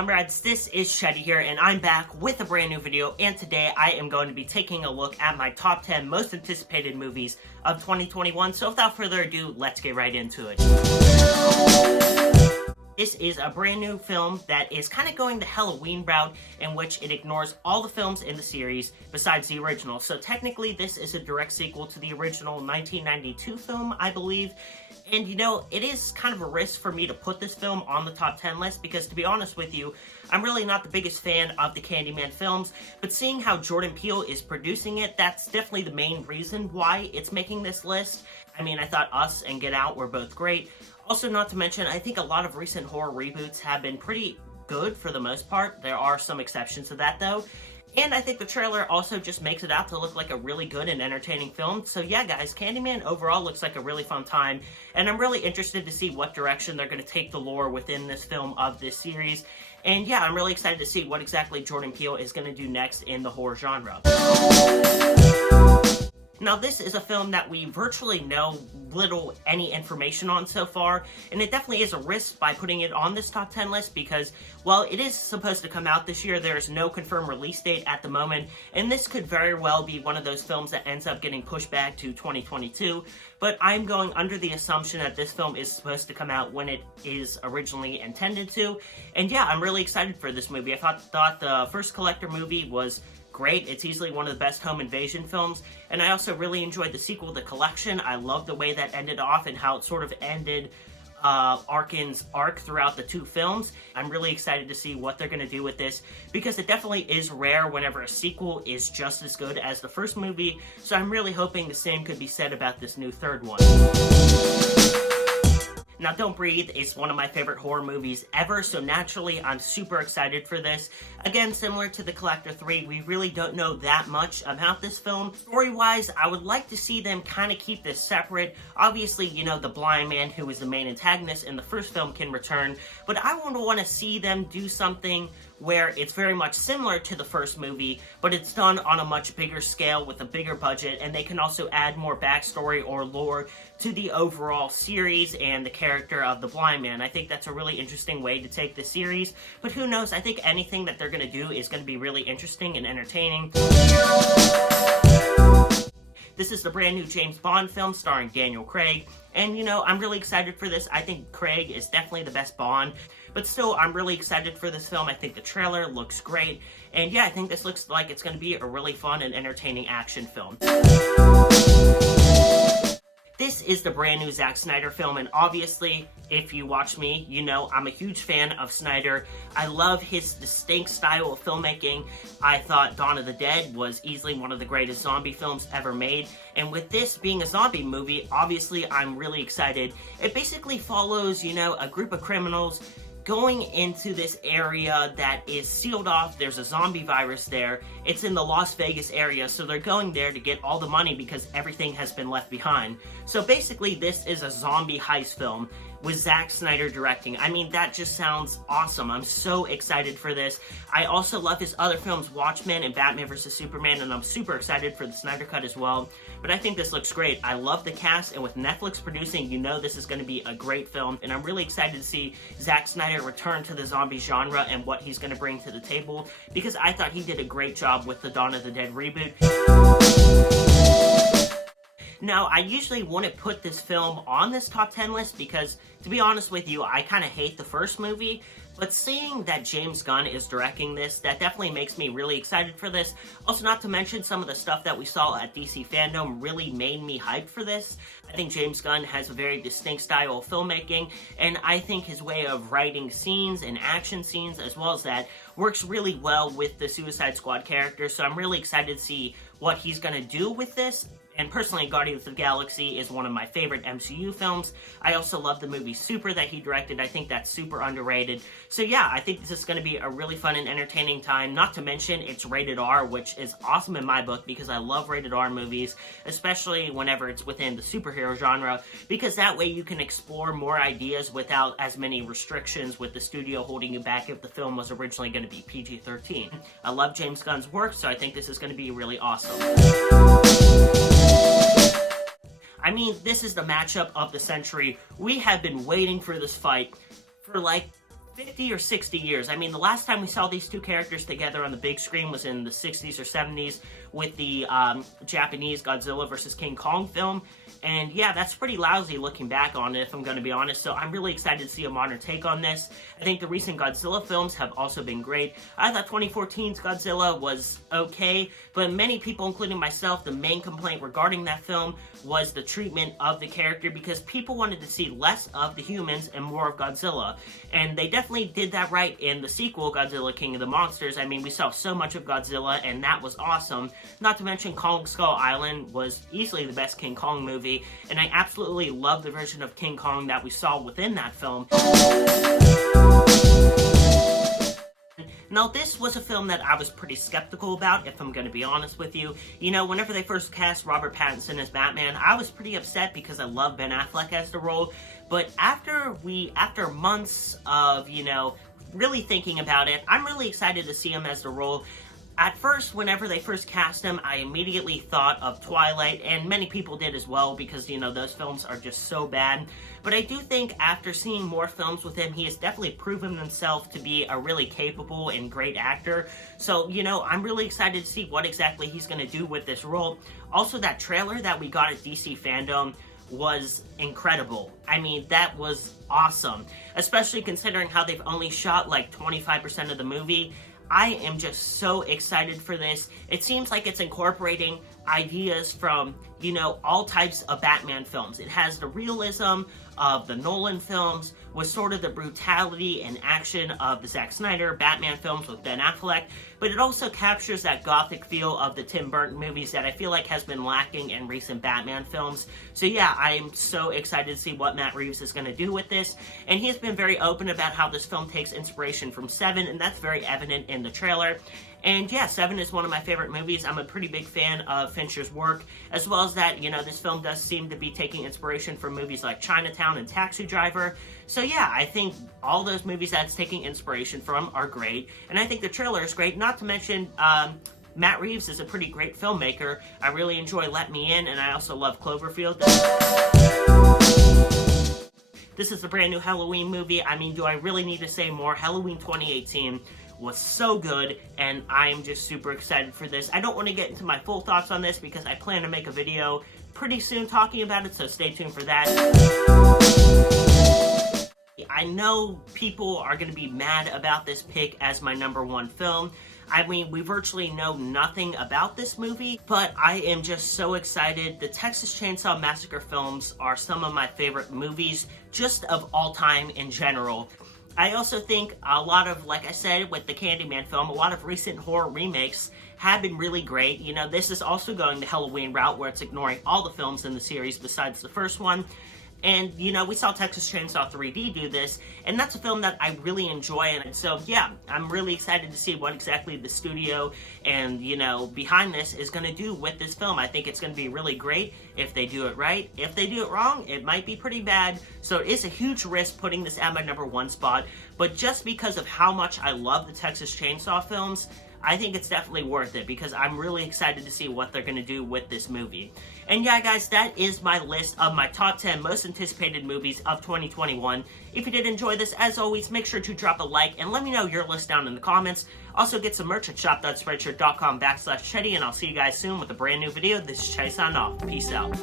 comrades, this is Sheddy here, and I'm back with a brand new video, and today I am going to be taking a look at my top 10 most anticipated movies of 2021, so without further ado, let's get right into it. This is a brand new film that is kind of going the Halloween route, in which it ignores all the films in the series besides the original. So technically this is a direct sequel to the original 1992 film, I believe. And you know, it is kind of a risk for me to put this film on the top 10 list because, to be honest with you, I'm really not the biggest fan of the Candyman films, but seeing how Jordan Peele is producing it, that's definitely the main reason why it's making this list. I mean, I thought Us and Get Out were both great. Also, not to mention, I think a lot of recent horror reboots have been pretty good for the most part. There are some exceptions to that, though. And I think the trailer also just makes it out to look like a really good and entertaining film. So yeah, guys, Candyman overall looks like a really fun time. And I'm really interested to see what direction they're going to take the lore within this film of this series. And yeah, I'm really excited to see what exactly Jordan Peele is going to do next in the horror genre. Now, this is a film that we virtually know little any information on so far, and it definitely is a risk by putting it on this top 10 list because, while it is supposed to come out this year, there is no confirmed release date at the moment, and this could very well be one of those films that ends up getting pushed back to 2022, but I'm going under the assumption that this film is supposed to come out when it is originally intended to, and yeah, I'm really excited for this movie. I thought the first Collector movie was great. It's easily one of the best home invasion films, and I also really enjoyed the sequel, The Collection. I love the way that ended off and how it sort of ended Arkin's arc throughout the two films. I'm really excited to see what they're going to do with this because it definitely is rare whenever a sequel is just as good as the first movie, so I'm really hoping the same could be said about this new third one. Now, Don't Breathe is one of my favorite horror movies ever, so naturally, I'm super excited for this. Again, similar to The Collector 3, we really don't know that much about this film. Story-wise, I would like to see them kind of keep this separate. Obviously, you know, the blind man who is the main antagonist in the first film can return, but I would want to see them do something where it's very much similar to the first movie, but it's done on a much bigger scale with a bigger budget, and they can also add more backstory or lore to the overall series and the character of the blind man. I think that's a really interesting way to take the series, but who knows, I think anything that they're going to do is going to be really interesting and entertaining. This is the brand new James Bond film starring Daniel Craig, and you know, I'm really excited for this. I think Craig is definitely the best Bond, but still, I'm really excited for this film. I think the trailer looks great, and yeah, I think this looks like it's going to be a really fun and entertaining action film. This is the brand new Zack Snyder film, and obviously, if you watch me, you know I'm a huge fan of Snyder. I love his distinct style of filmmaking. I thought Dawn of the Dead was easily one of the greatest zombie films ever made, and with this being a zombie movie, obviously I'm really excited. It basically follows, you know, a group of criminals going into this area that is sealed off. There's a zombie virus there. It's in the Las Vegas area, so they're going there to get all the money because everything has been left behind. So basically, this is a zombie heist film with Zack Snyder directing. I mean, that just sounds awesome. I'm so excited for this. I also love his other films, Watchmen and Batman vs. Superman, and I'm super excited for the Snyder Cut as well. But I think this looks great. I love the cast, and with Netflix producing, you know this is going to be a great film, and I'm really excited to see Zack Snyder return to the zombie genre and what he's going to bring to the table, because I thought he did a great job with the Dawn of the Dead reboot. Now, I usually wouldn't put this film on this top 10 list because, to be honest with you, I kind of hate the first movie, but seeing that James Gunn is directing this, that definitely makes me really excited for this. Also, not to mention, some of the stuff that we saw at DC Fandom really made me hyped for this. I think James Gunn has a very distinct style of filmmaking, and I think his way of writing scenes and action scenes, as well as that, works really well with the Suicide Squad character, so I'm really excited to see what he's going to do with this. And personally, Guardians of the Galaxy is one of my favorite MCU films. I also love the movie Super that he directed. I think that's super underrated. So yeah, I think this is going to be a really fun and entertaining time. Not to mention, it's rated R, which is awesome in my book because I love rated R movies, especially whenever it's within the superhero genre, because that way you can explore more ideas without as many restrictions with the studio holding you back if the film was originally going to be PG-13. I love James Gunn's work, so I think this is going to be really awesome. I mean, this is the matchup of the century. We have been waiting for this fight for like 50 or 60 years. I mean, the last time we saw these two characters together on the big screen was in the 60s or 70s with the Japanese Godzilla vs. King Kong film. And yeah, that's pretty lousy looking back on it, if I'm going to be honest. So I'm really excited to see a modern take on this. I think the recent Godzilla films have also been great. I thought 2014's Godzilla was okay, but many people, including myself, the main complaint regarding that film was the treatment of the character, because people wanted to see less of the humans and more of Godzilla. And they definitely did that right in the sequel, Godzilla King of the Monsters. I mean, we saw so much of Godzilla, and that was awesome. Not to mention Kong Skull Island was easily the best King Kong movie, and I absolutely love the version of King Kong that we saw within that film. Now, this was a film that I was pretty skeptical about, if I'm going to be honest with you. You know, whenever they first cast Robert Pattinson as Batman, I was pretty upset because I love Ben Affleck as the role. But after months of, you know, really thinking about it, I'm really excited to see him as the role. At first, whenever they first cast him, I immediately thought of Twilight, and many people did as well, because, you know, those films are just so bad. But I do think after seeing more films with him, he has definitely proven himself to be a really capable and great actor. So, you know, I'm really excited to see what exactly he's going to do with this role. Also, that trailer that we got at DC Fandom was incredible. I mean, that was awesome, especially considering how they've only shot like 25% of the movie. I am just so excited for this. It seems like it's incorporating ideas from, you know, all types of Batman films. It has the realism of the Nolan films with sort of the brutality and action of the Zack Snyder Batman films with Ben Affleck, but it also captures that gothic feel of the Tim Burton movies that I feel like has been lacking in recent Batman films. So yeah, I am so excited to see what Matt Reeves is going to do with this, and he's been very open about how this film takes inspiration from Seven, and that's very evident in the trailer. And yeah, Seven is one of my favorite movies. I'm a pretty big fan of Fincher's work, as well as that, you know, this film does seem to be taking inspiration from movies like Chinatown and Taxi Driver. So yeah, I think all those movies that it's taking inspiration from are great, and I think the trailer is great, not to mention, Matt Reeves is a pretty great filmmaker. I really enjoy Let Me In, and I also love Cloverfield. This is a brand new Halloween movie. I mean, do I really need to say more? Halloween 2018 was so good, and I'm just super excited for this. I don't want to get into my full thoughts on this because I plan to make a video pretty soon talking about it, so stay tuned for that. I know people are going to be mad about this pick as my #1 film. I mean, we virtually know nothing about this movie, but I am just so excited. The Texas Chainsaw Massacre films are some of my favorite movies, just of all time in general. I also think a lot of, like I said, with the Candyman film, a lot of recent horror remakes have been really great. You know, this is also going the Halloween route, where it's ignoring all the films in the series besides the first one. And, you know, we saw Texas Chainsaw 3D do this, and that's a film that I really enjoy. And so, yeah, I'm really excited to see what exactly the studio and, you know, behind this is going to do with this film. I think it's going to be really great if they do it right. If they do it wrong, it might be pretty bad. So it is a huge risk putting this at my #1 spot. But just because of how much I love the Texas Chainsaw films, I think it's definitely worth it, because I'm really excited to see what they're going to do with this movie. And yeah, guys, that is my list of my top 10 most anticipated movies of 2021. If you did enjoy this, as always, make sure to drop a like and let me know your list down in the comments. Also, get some merch at shop.spreadshirt.com/Chetty, and I'll see you guys soon with a brand new video. This is Chetty signing off. Peace out.